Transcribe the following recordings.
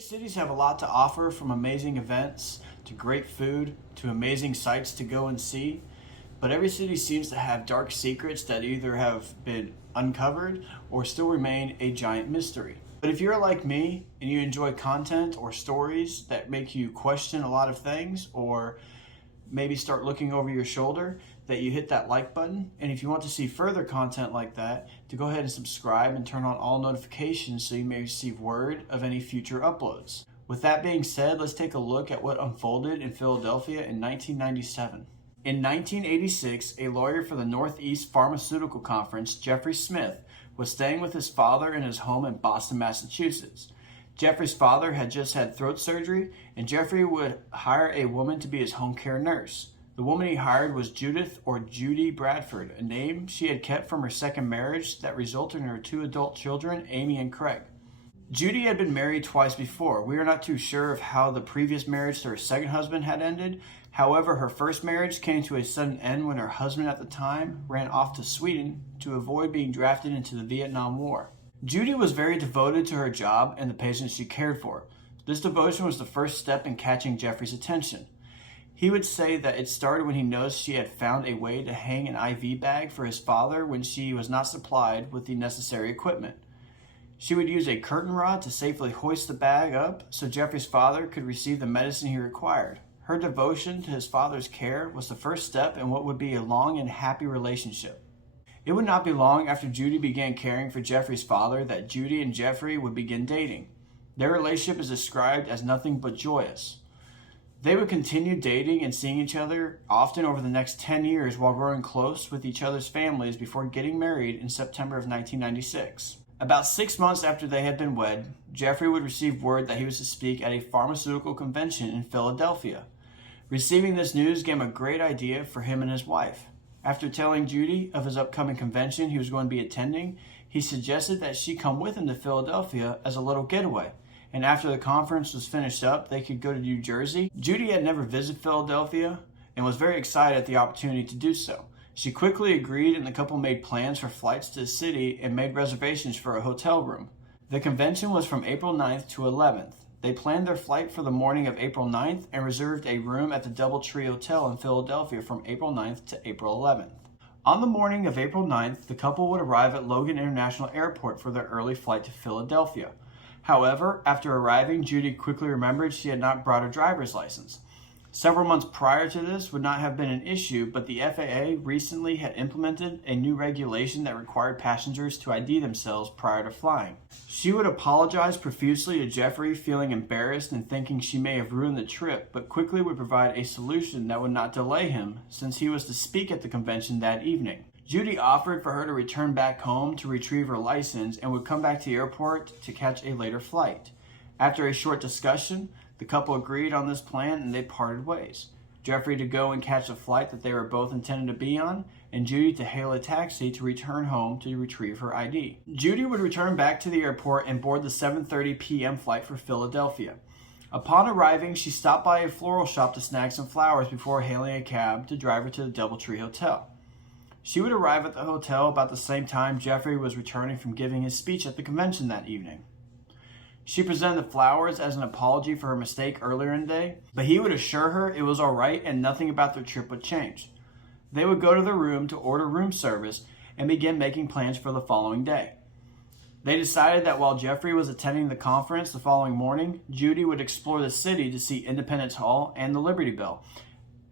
Big cities have a lot to offer, from amazing events to great food to amazing sights to go and see. But every city seems to have dark secrets that either have been uncovered or still remain a giant mystery. But if you're like me and you enjoy content or stories that make you question a lot of things, or maybe start looking over your shoulder, that you hit that like button. And if you want to see further content like that, to go ahead and subscribe and turn on all notifications so you may receive word of any future uploads. With that being said, let's take a look at what unfolded in Philadelphia in 1997. In 1986, a lawyer for the Northeast Pharmaceutical Conference, Jeffrey Smith, was staying with his father in his home in Boston, Massachusetts. Jeffrey's father had just had throat surgery, and Jeffrey would hire a woman to be his home care nurse. The woman he hired was Judith, or Judy Bradford, a name she had kept from her second marriage that resulted in her two adult children, Amy and Craig. Judy had been married twice before. We are not too sure of how the previous marriage to her second husband had ended. However, her first marriage came to a sudden end when her husband at the time ran off to Sweden to avoid being drafted into the Vietnam War. Judy was very devoted to her job and the patients she cared for. This devotion was the first step in catching Jeffrey's attention. He would say that it started when he noticed she had found a way to hang an IV bag for his father when she was not supplied with the necessary equipment. She would use a curtain rod to safely hoist the bag up so Jeffrey's father could receive the medicine he required. Her devotion to his father's care was the first step in what would be a long and happy relationship. It would not be long after Judy began caring for Jeffrey's father that Judy and Jeffrey would begin dating. Their relationship is described as nothing but joyous. They would continue dating and seeing each other often over the next 10 years while growing close with each other's families before getting married in September of 1996. About 6 months after they had been wed, Jeffrey would receive word that he was to speak at a pharmaceutical convention in Philadelphia. Receiving this news gave him a great idea for him and his wife. After telling Judy of his upcoming convention he was going to be attending, he suggested that she come with him to Philadelphia as a little getaway. And after the conference was finished up, they could go to New Jersey. Judy had never visited Philadelphia and was very excited at the opportunity to do so. She quickly agreed, and the couple made plans for flights to the city and made reservations for a hotel room. The convention was from April 9th to 11th. They planned their flight for the morning of April 9th and reserved a room at the DoubleTree Hotel in Philadelphia from April 9th to April 11th. On the morning of April 9th, the couple would arrive at Logan International Airport for their early flight to Philadelphia. However, after arriving, Judy quickly remembered she had not brought a driver's license. Several months prior to this would not have been an issue, but the FAA recently had implemented a new regulation that required passengers to ID themselves prior to flying. She would apologize profusely to Jeffrey, feeling embarrassed and thinking she may have ruined the trip, but quickly would provide a solution that would not delay him, since he was to speak at the convention that evening. Judy offered for her to return back home to retrieve her license and would come back to the airport to catch a later flight. After a short discussion, the couple agreed on this plan and they parted ways. Jeffrey to go and catch a flight that they were both intended to be on, and Judy to hail a taxi to return home to retrieve her ID. Judy would return back to the airport and board the 7:30 p.m. flight for Philadelphia. Upon arriving, she stopped by a floral shop to snag some flowers before hailing a cab to drive her to the DoubleTree Hotel. She would arrive at the hotel about the same time Jeffrey was returning from giving his speech at the convention that evening. She presented the flowers as an apology for her mistake earlier in the day, but he would assure her it was all right and nothing about their trip would change. They would go to their room to order room service and begin making plans for the following day. They decided that while Jeffrey was attending the conference the following morning, Judy would explore the city to see Independence Hall and the Liberty Bell.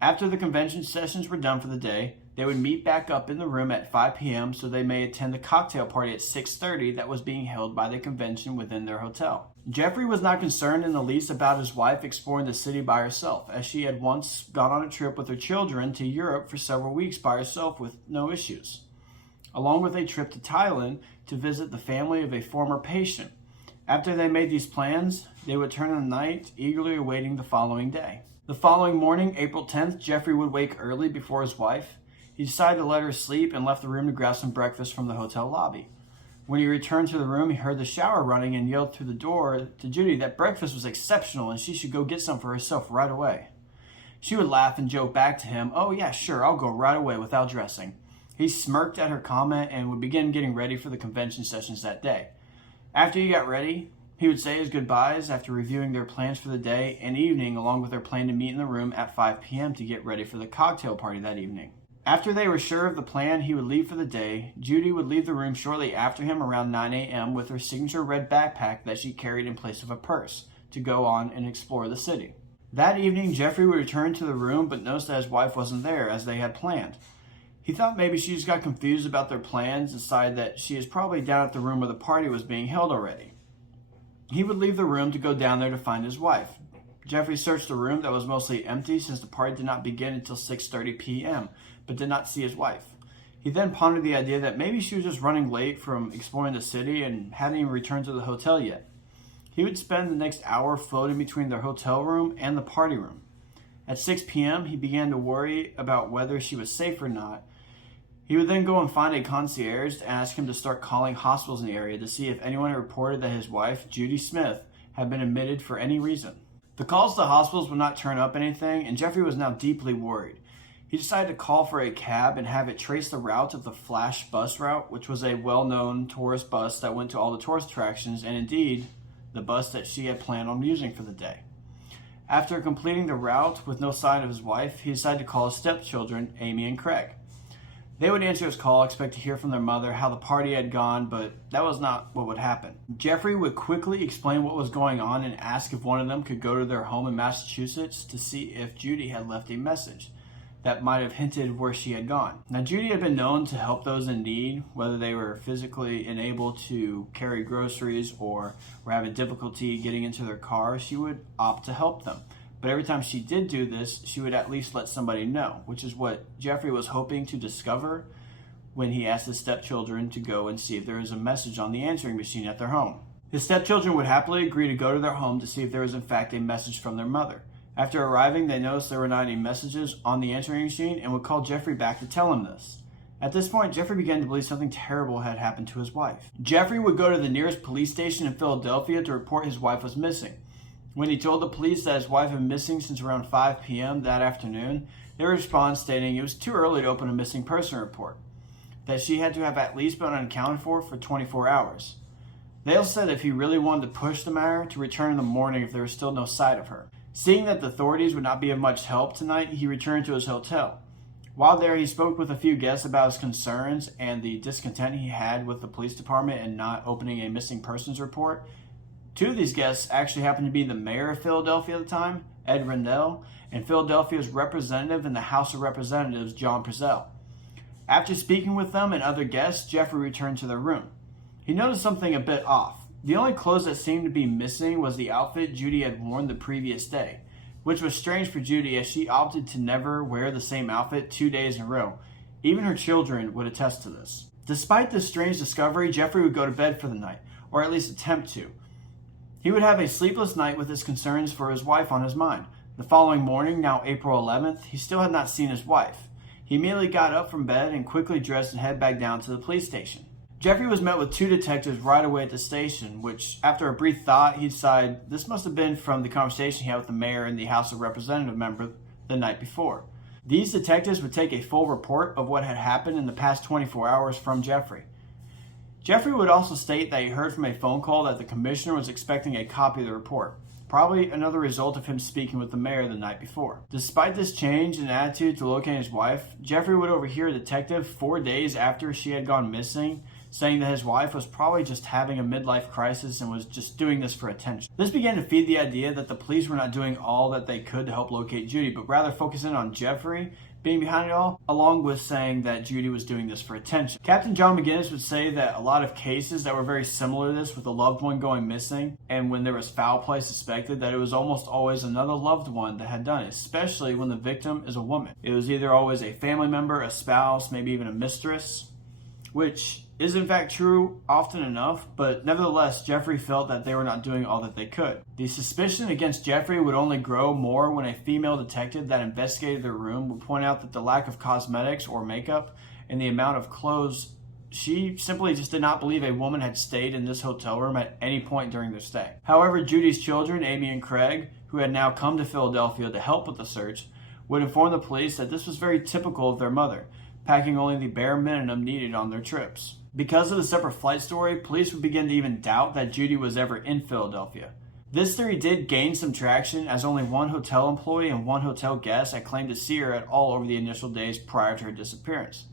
After the convention sessions were done for the day, they would meet back up in the room at 5 p.m. so they may attend the cocktail party at 6:30 that was being held by the convention within their hotel. Jeffrey was not concerned in the least about his wife exploring the city by herself, as she had once gone on a trip with her children to Europe for several weeks by herself with no issues, along with a trip to Thailand to visit the family of a former patient. After they made these plans, they would turn in the night, eagerly awaiting the following day. The following morning, April 10th, Jeffrey would wake early before his wife. He decided to let her sleep and left the room to grab some breakfast from the hotel lobby. When he returned to the room, he heard the shower running and yelled through the door to Judy that breakfast was exceptional and she should go get some for herself right away. She would laugh and joke back to him, "Oh yeah, sure, I'll go right away without dressing." He smirked at her comment and would begin getting ready for the convention sessions that day. After he got ready, He would say his goodbyes after reviewing their plans for the day and evening, along with their plan to meet in the room at 5 p.m. to get ready for the cocktail party that evening. After they were sure of the plan, he would leave for the day. Judy would leave the room shortly after him around 9 a.m. with her signature red backpack that she carried in place of a purse to go on and explore the city. That evening, Jeffrey would return to the room but noticed that his wife wasn't there as they had planned. He thought maybe she just got confused about their plans and decided that she is probably down at the room where the party was being held already. He would leave the room to go down there to find his wife. Jeffrey searched the room that was mostly empty since the party did not begin until 6:30 p.m., but did not see his wife. He then pondered the idea that maybe she was just running late from exploring the city and hadn't even returned to the hotel yet. He would spend the next hour floating between their hotel room and the party room. At 6 p.m., he began to worry about whether she was safe or not. He would then go and find a concierge to ask him to start calling hospitals in the area to see if anyone had reported that his wife, Judy Smith, had been admitted for any reason. The calls to the hospitals would not turn up anything, and Jeffrey was now deeply worried. He decided to call for a cab and have it trace the route of the Flash bus route, which was a well-known tourist bus that went to all the tourist attractions, and indeed, the bus that she had planned on using for the day. After completing the route with no sign of his wife, he decided to call his stepchildren, Amy and Craig. They would answer his call, expect to hear from their mother how the party had gone, but that was not what would happen. Jeffrey would quickly explain what was going on and ask if one of them could go to their home in Massachusetts to see if Judy had left a message that might have hinted where she had gone. Now, Judy had been known to help those in need, whether they were physically unable to carry groceries or were having difficulty getting into their car. She would opt to help them. But every time she did do this, she would at least let somebody know, which is what Jeffrey was hoping to discover when he asked his stepchildren to go and see if there was a message on the answering machine at their home. His stepchildren would happily agree to go to their home to see if there was in fact a message from their mother. After arriving, they noticed there were not any messages on the answering machine and would call Jeffrey back to tell him this. At this point, Jeffrey began to believe something terrible had happened to his wife. Jeffrey would go to the nearest police station in Philadelphia to report his wife was missing. When he told the police that his wife had been missing since around 5 p.m. that afternoon, they responded stating it was too early to open a missing person report, that she had to have at least been unaccounted for 24 hours. They also said if he really wanted to push the matter, to return in the morning if there was still no sight of her. Seeing that the authorities would not be of much help tonight, he returned to his hotel. While there, he spoke with a few guests about his concerns and the discontent he had with the police department and not opening a missing persons report. Two of these guests actually happened to be the mayor of Philadelphia at the time, Ed Rendell, and Philadelphia's representative in the House of Representatives, John Purcell. After speaking with them and other guests, Jeffrey returned to their room. He noticed something a bit off. The only clothes that seemed to be missing was the outfit Judy had worn the previous day, which was strange for Judy as she opted to never wear the same outfit 2 days in a row. Even her children would attest to this. Despite this strange discovery, Jeffrey would go to bed for the night, or at least attempt to. He would have a sleepless night with his concerns for his wife on his mind. The following morning, now April 11th, he still had not seen his wife. He immediately got up from bed and quickly dressed and headed back down to the police station. Jeffrey was met with 2 detectives right away at the station, which, after a brief thought, he decided this must have been from the conversation he had with the mayor and the House of Representative member the night before. These detectives would take a full report of what had happened in the past 24 hours from Jeffrey. Jeffrey would also state that he heard from a phone call that the commissioner was expecting a copy of the report, probably another result of him speaking with the mayor the night before. Despite this change in attitude to locating his wife, Jeffrey would overhear a detective 4 days after she had gone missing saying that his wife was probably just having a midlife crisis and was just doing this for attention. This began to feed the idea that the police were not doing all that they could to help locate Judy, but rather focusing on Jeffrey being behind it all, along with saying that Judy was doing this for attention. Captain John McGinnis would say that a lot of cases that were very similar to this, with a loved one going missing, and when there was foul play suspected, that it was almost always another loved one that had done it, especially when the victim is a woman. It was either always a family member, a spouse, maybe even a mistress, which is in fact true often enough, but nevertheless, Jeffrey felt that they were not doing all that they could. The suspicion against Jeffrey would only grow more when a female detective that investigated their room would point out that the lack of cosmetics or makeup and the amount of clothes, she simply just did not believe a woman had stayed in this hotel room at any point during their stay. However, Judy's children, Amy and Craig, who had now come to Philadelphia to help with the search, would inform the police that this was very typical of their mother, packing only the bare minimum needed on their trips. Because of the separate flight story, police would begin to even doubt that Judy was ever in Philadelphia. This theory did gain some traction, as only one hotel employee and one hotel guest had claimed to see her at all over the initial days prior to her disappearance.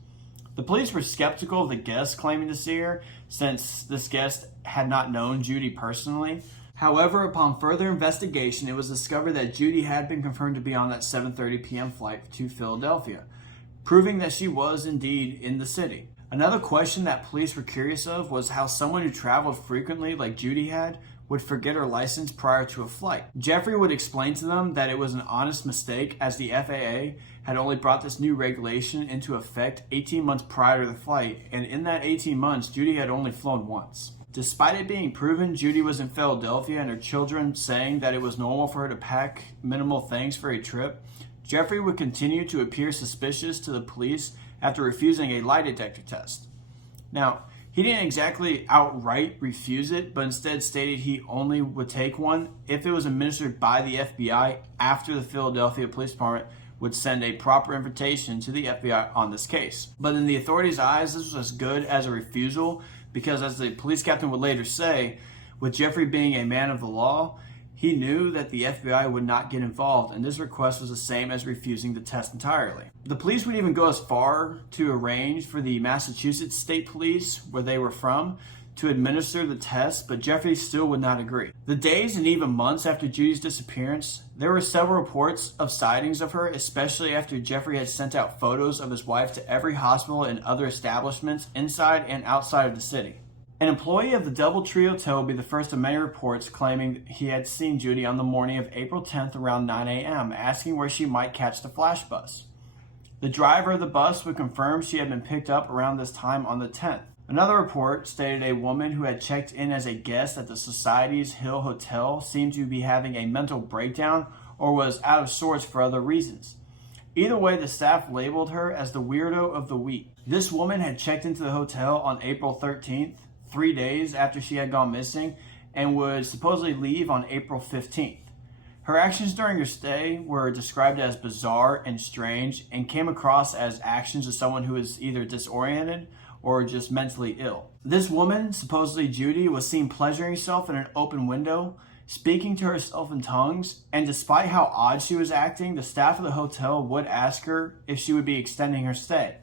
The police were skeptical of the guest claiming to see her, since this guest had not known Judy personally. However, upon further investigation, it was discovered that Judy had been confirmed to be on that 7:30 p.m. flight to Philadelphia, proving that she was indeed in the city. Another question that police were curious of was how someone who traveled frequently like Judy had would forget her license prior to a flight. Jeffrey would explain to them that it was an honest mistake, as the FAA had only brought this new regulation into effect 18 months prior to the flight, and in that 18 months, Judy had only flown once. Despite it being proven Judy was in Philadelphia and her children saying that it was normal for her to pack minimal things for a trip, Jeffrey would continue to appear suspicious to the police after refusing a lie detector test. Now, he didn't exactly outright refuse it, but instead stated he only would take one if it was administered by the FBI after the Philadelphia Police Department would send a proper invitation to the FBI on this case. But in the authorities' eyes, this was as good as a refusal, because as the police captain would later say, with Jeffrey being a man of the law, he knew that the FBI would not get involved, and this request was the same as refusing the test entirely. The police would even go as far to arrange for the Massachusetts State Police, where they were from, to administer the test, but Jeffrey still would not agree. The days and even months after Judy's disappearance, there were several reports of sightings of her, especially after Jeffrey had sent out photos of his wife to every hospital and other establishments inside and outside of the city. An employee of the DoubleTree Hotel would be the first of many reports claiming he had seen Judy on the morning of April 10th around 9 a.m., asking where she might catch the flash bus. The driver of the bus would confirm she had been picked up around this time on the 10th. Another report stated a woman who had checked in as a guest at the Society's Hill Hotel seemed to be having a mental breakdown or was out of sorts for other reasons. Either way, the staff labeled her as the weirdo of the week. This woman had checked into the hotel on April 13th, 3 days after she had gone missing, and would supposedly leave on April 15th. Her actions during her stay were described as bizarre and strange, and came across as actions of someone who is either disoriented or just mentally ill. This woman, supposedly Judy, was seen pleasuring herself in an open window, speaking to herself in tongues, and despite how odd she was acting, the staff of the hotel would ask her if she would be extending her stay,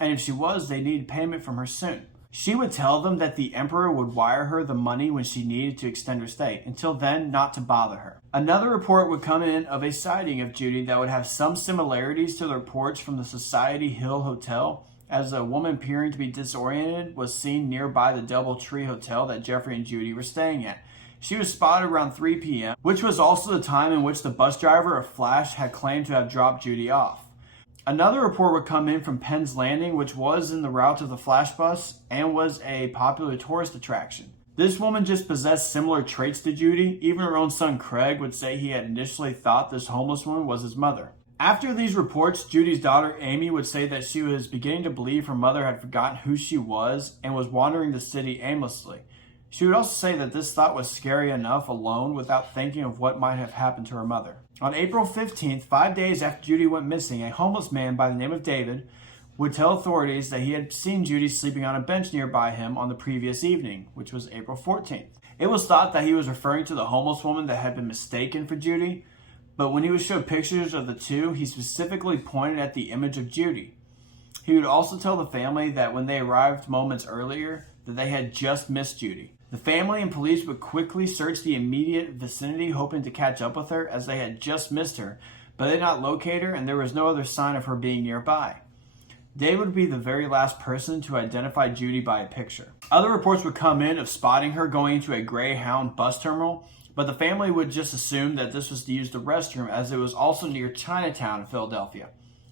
and if she was, they needed payment from her soon. She would tell them that the emperor would wire her the money when she needed to extend her stay. Until then, not to bother her. Another report would come in of a sighting of Judy that would have some similarities to the reports from the Society Hill Hotel, as a woman appearing to be disoriented was seen nearby the DoubleTree Hotel that Jeffrey and Judy were staying at. She was spotted around 3 p.m., which was also the time in which the bus driver of Flash had claimed to have dropped Judy off. Another report would come in from Penn's Landing, which was in the route of the Flash bus and was a popular tourist attraction. This woman just possessed similar traits to Judy. Even her own son Craig would say he had initially thought this homeless woman was his mother. After these reports, Judy's daughter Amy would say that she was beginning to believe her mother had forgotten who she was and was wandering the city aimlessly. She would also say that this thought was scary enough alone without thinking of what might have happened to her mother. On April 15th, 5 days after Judy went missing, a homeless man by the name of David would tell authorities that he had seen Judy sleeping on a bench nearby him on the previous evening, which was April 14th. It was thought that he was referring to the homeless woman that had been mistaken for Judy, but when he was showed pictures of the two, he specifically pointed at the image of Judy. He would also tell the family that when they arrived moments earlier, that they had just missed Judy. The family and police would quickly search the immediate vicinity, hoping to catch up with her, as they had just missed her, but they did not locate her, and there was no other sign of her being nearby. David would be the very last person to identify Judy by a picture. Other reports would come in of spotting her going into a Greyhound bus terminal, but the family would just assume that this was to use the restroom, as it was also near Chinatown in Philadelphia,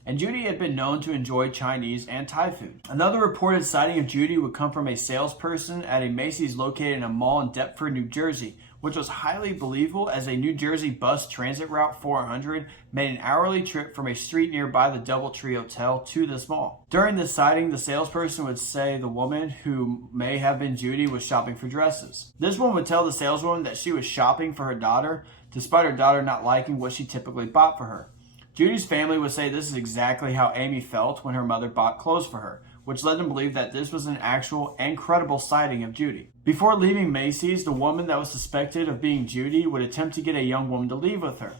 and Judy had been known to enjoy Chinese and Thai food. Another reported sighting of Judy would come from a salesperson at a Macy's located in a mall in Deptford, New Jersey, which was highly believable, as a New Jersey bus transit route 400 made an hourly trip from a street nearby the DoubleTree Hotel to this mall. During this sighting, the salesperson would say the woman, who may have been Judy, was shopping for dresses. This woman would tell the saleswoman that she was shopping for her daughter, despite her daughter not liking what she typically bought for her. Judy's family would say this is exactly how Amy felt when her mother bought clothes for her, which led them to believe that this was an actual and credible sighting of Judy. Before leaving Macy's, the woman that was suspected of being Judy would attempt to get a young woman to leave with her.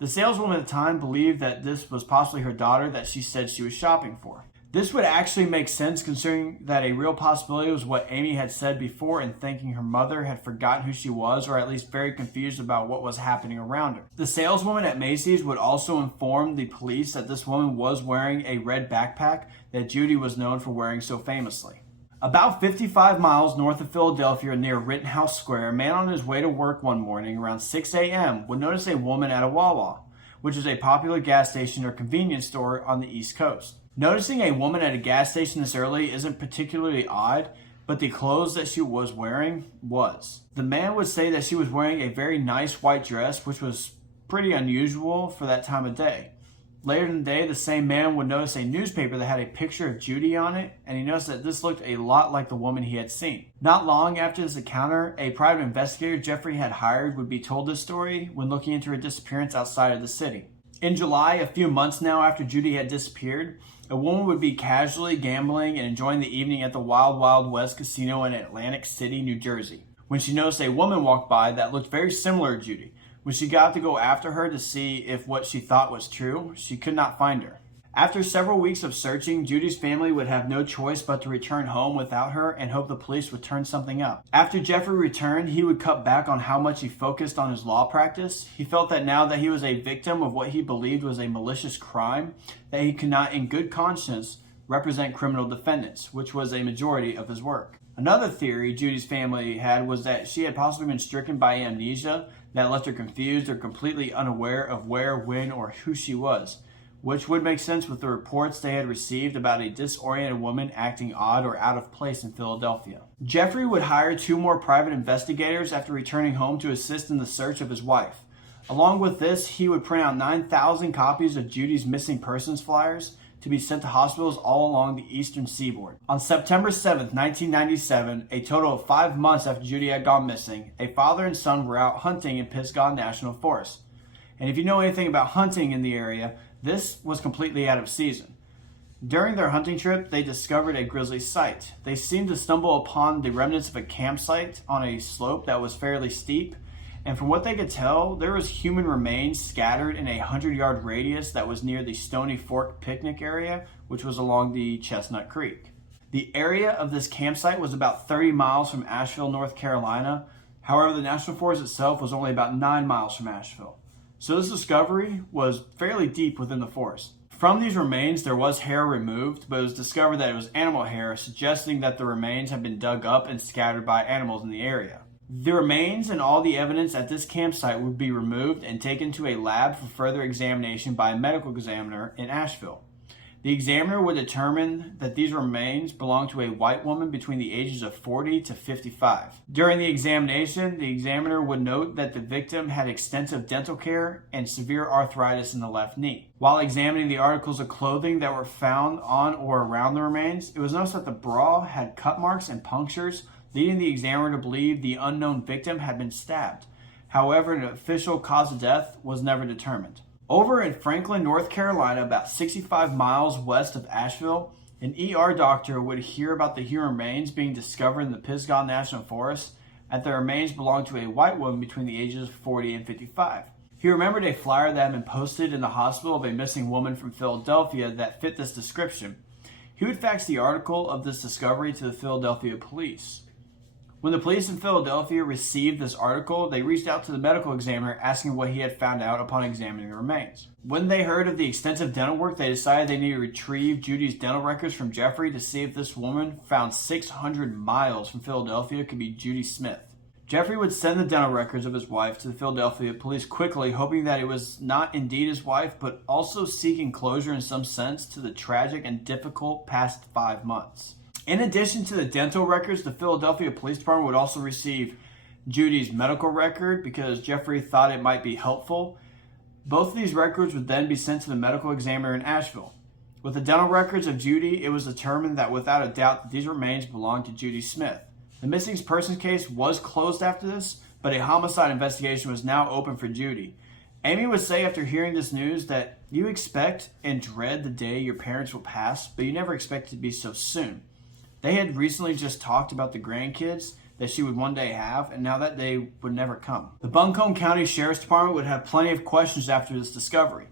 The saleswoman at the time believed that this was possibly her daughter that she said she was shopping for. This would actually make sense considering that a real possibility was what Amy had said before in thinking her mother had forgotten who she was, or at least very confused about what was happening around her. The saleswoman at Macy's would also inform the police that this woman was wearing a red backpack that Judy was known for wearing so famously. About 55 miles north of Philadelphia near Rittenhouse Square, a man on his way to work one morning around 6 a.m. would notice a woman at a Wawa, which is a popular gas station or convenience store on the East Coast. Noticing a woman at a gas station this early isn't particularly odd, but the clothes that she was wearing was. The man would say that she was wearing a very nice white dress, which was pretty unusual for that time of day. Later in the day, the same man would notice a newspaper that had a picture of Judy on it, and he noticed that this looked a lot like the woman he had seen. Not long after this encounter, a private investigator Jeffrey had hired would be told this story when looking into her disappearance outside of the city. In July, a few months now after Judy had disappeared, a woman would be casually gambling and enjoying the evening at the Wild Wild West Casino in Atlantic City, New Jersey, when she noticed a woman walk by that looked very similar to Judy. When she got to go after her to see if what she thought was true, she could not find her. After several weeks of searching, Judy's family would have no choice but to return home without her and hope the police would turn something up. After Jeffrey returned, he would cut back on how much he focused on his law practice. He felt that now that he was a victim of what he believed was a malicious crime, that he could not in good conscience represent criminal defendants, which was a majority of his work. Another theory Judy's family had was that she had possibly been stricken by amnesia that left her confused or completely unaware of where, when, or who she was, which would make sense with the reports they had received about a disoriented woman acting odd or out of place in Philadelphia. Jeffrey would hire 2 more private investigators after returning home to assist in the search of his wife. Along with this, he would print out 9,000 copies of Judy's missing persons flyers to be sent to hospitals all along the eastern seaboard. On September 7, 1997, a total of 5 months after Judy had gone missing, a father and son were out hunting in Pisgah National Forest. And if you know anything about hunting in the area, this was completely out of season. During their hunting trip, they discovered a grisly sight. They seemed to stumble upon the remnants of a campsite on a slope that was fairly steep, and from what they could tell, there was human remains scattered in a 100-yard radius that was near the Stony Fork picnic area, which was along the Chestnut Creek. The area of this campsite was about 30 miles from Asheville, North Carolina. However, the National Forest itself was only about 9 miles from Asheville. So this discovery was fairly deep within the forest. From these remains, there was hair removed, but it was discovered that it was animal hair, suggesting that the remains had been dug up and scattered by animals in the area. The remains and all the evidence at this campsite would be removed and taken to a lab for further examination by a medical examiner in Asheville. The examiner would determine that these remains belonged to a white woman between the ages of 40 to 55. During the examination, the examiner would note that the victim had extensive dental care and severe arthritis in the left knee. While examining the articles of clothing that were found on or around the remains, it was noticed that the bra had cut marks and punctures, leading the examiner to believe the unknown victim had been stabbed. However, an official cause of death was never determined. Over in Franklin, North Carolina, about 65 miles west of Asheville, an ER doctor would hear about the human remains being discovered in the Pisgah National Forest, and the remains belonged to a white woman between the ages of 40 and 55. He remembered a flyer that had been posted in the hospital of a missing woman from Philadelphia that fit this description. He would fax the article of this discovery to the Philadelphia police. When the police in Philadelphia received this article, they reached out to the medical examiner asking what he had found out upon examining the remains. When they heard of the extensive dental work, they decided they needed to retrieve Judy's dental records from Jeffrey to see if this woman, found 600 miles from Philadelphia, could be Judy Smith. Jeffrey would send the dental records of his wife to the Philadelphia police quickly, hoping that it was not indeed his wife, but also seeking closure in some sense to the tragic and difficult past 5 months. In addition to the dental records, the Philadelphia Police Department would also receive Judy's medical record because Jeffrey thought it might be helpful. Both of these records would then be sent to the medical examiner in Asheville. With the dental records of Judy, it was determined that without a doubt that these remains belonged to Judy Smith. The missing persons case was closed after this, but a homicide investigation was now open for Judy. Amy would say after hearing this news that you expect and dread the day your parents will pass, but you never expect it to be so soon. They had recently just talked about the grandkids that she would one day have, and now that day would never come. The Buncombe County Sheriff's Department would have plenty of questions after this discovery.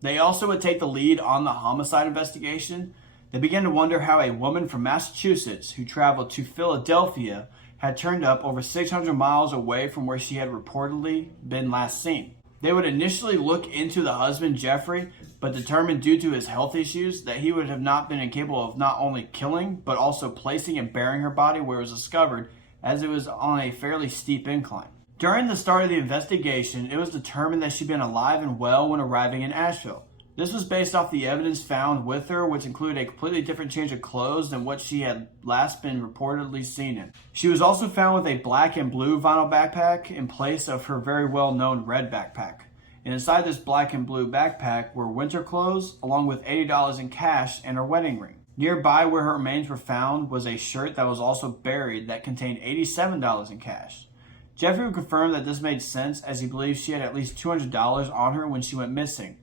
They also would take the lead on the homicide investigation. They began to wonder how a woman from Massachusetts who traveled to Philadelphia had turned up over 600 miles away from where she had reportedly been last seen. They would initially look into the husband, Jeffrey, but determined due to his health issues that he would have not been incapable of not only killing, but also placing and burying her body where it was discovered, as it was on a fairly steep incline. During the start of the investigation, it was determined that she'd been alive and well when arriving in Asheville. This was based off the evidence found with her, which included a completely different change of clothes than what she had last been reportedly seen in. She was also found with a black and blue vinyl backpack in place of her very well-known red backpack. And inside this black and blue backpack were winter clothes, along with $80 in cash and her wedding ring. Nearby where her remains were found was a shirt that was also buried that contained $87 in cash. Jeffrey would confirm that this made sense, as he believes she had at least $200 on her when she went missing,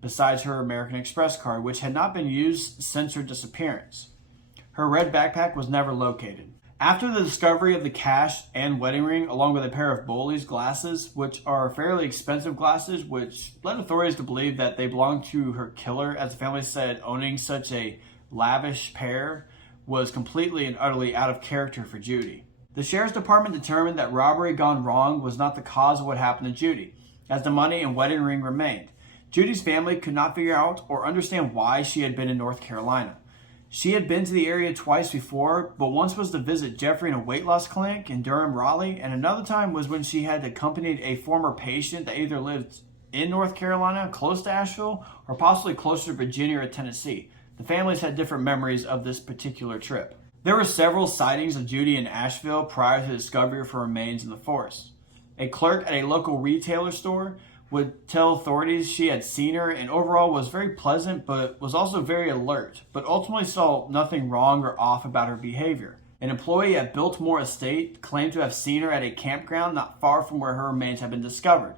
besides her American Express card, which had not been used since her disappearance. Her red backpack was never located. After the discovery of the cash and wedding ring, along with a pair of Bowley's glasses, which are fairly expensive glasses, which led authorities to believe that they belonged to her killer, as the family said owning such a lavish pair was completely and utterly out of character for Judy. The sheriff's department determined that robbery gone wrong was not the cause of what happened to Judy, as the money and wedding ring remained. Judy's family could not figure out or understand why she had been in North Carolina. She had been to the area twice before, but once was to visit Jeffrey in a weight loss clinic in Durham, Raleigh, and another time was when she had accompanied a former patient that either lived in North Carolina, close to Asheville, or possibly closer to Virginia or Tennessee. The families had different memories of this particular trip. There were several sightings of Judy in Asheville prior to the discovery of her remains in the forest. A clerk at a local retailer store would tell authorities she had seen her and overall was very pleasant, but was also very alert, but ultimately saw nothing wrong or off about her behavior. An employee at Biltmore Estate claimed to have seen her at a campground not far from where her remains had been discovered.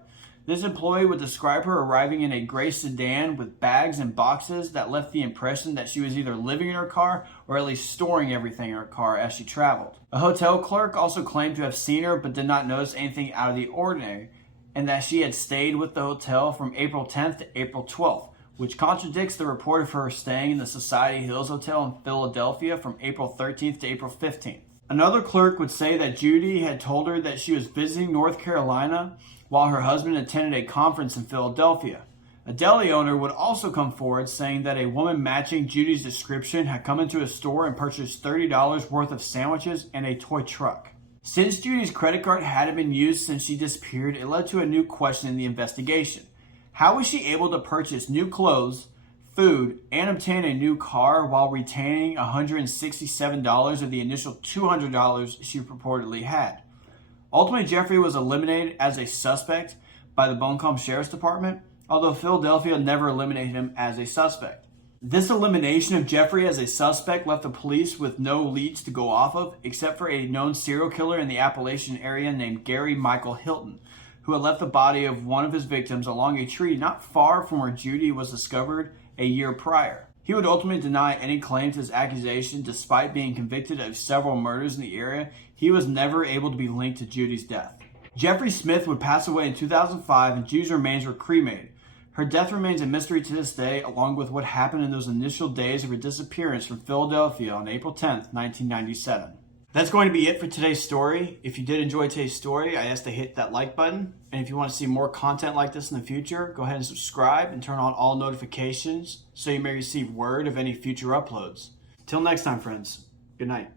This employee would describe her arriving in a gray sedan with bags and boxes that left the impression that she was either living in her car or at least storing everything in her car as she traveled. A hotel clerk also claimed to have seen her but did not notice anything out of the ordinary, and that she had stayed with the hotel from April 10th to April 12th, which contradicts the report of her staying in the Society Hills Hotel in Philadelphia from April 13th to April 15th. Another clerk would say that Judy had told her that she was visiting North Carolina while her husband attended a conference in Philadelphia. A deli owner would also come forward saying that a woman matching Judy's description had come into a store and purchased $30 worth of sandwiches and a toy truck. Since Judy's credit card hadn't been used since she disappeared, it led to a new question in the investigation. How was she able to purchase new clothes, food, and obtain a new car while retaining $167 of the initial $200 she purportedly had? Ultimately, Jeffrey was eliminated as a suspect by the Buncombe Sheriff's Department, although Philadelphia never eliminated him as a suspect. This elimination of Jeffrey as a suspect left the police with no leads to go off of, except for a known serial killer in the Appalachian area named Gary Michael Hilton, who had left the body of one of his victims along a tree not far from where Judy was discovered a year prior. He would ultimately deny any claim to his accusation. Despite being convicted of several murders in the area, he was never able to be linked to Judy's death. Jeffrey Smith would pass away in 2005 and Judy's remains were cremated. Her death remains a mystery to this day, along with what happened in those initial days of her disappearance from Philadelphia on April 10th, 1997. That's going to be it for today's story. If you did enjoy today's story, I ask to hit that like button. And if you want to see more content like this in the future, go ahead and subscribe and turn on all notifications so you may receive word of any future uploads. Till next time, friends. Good night.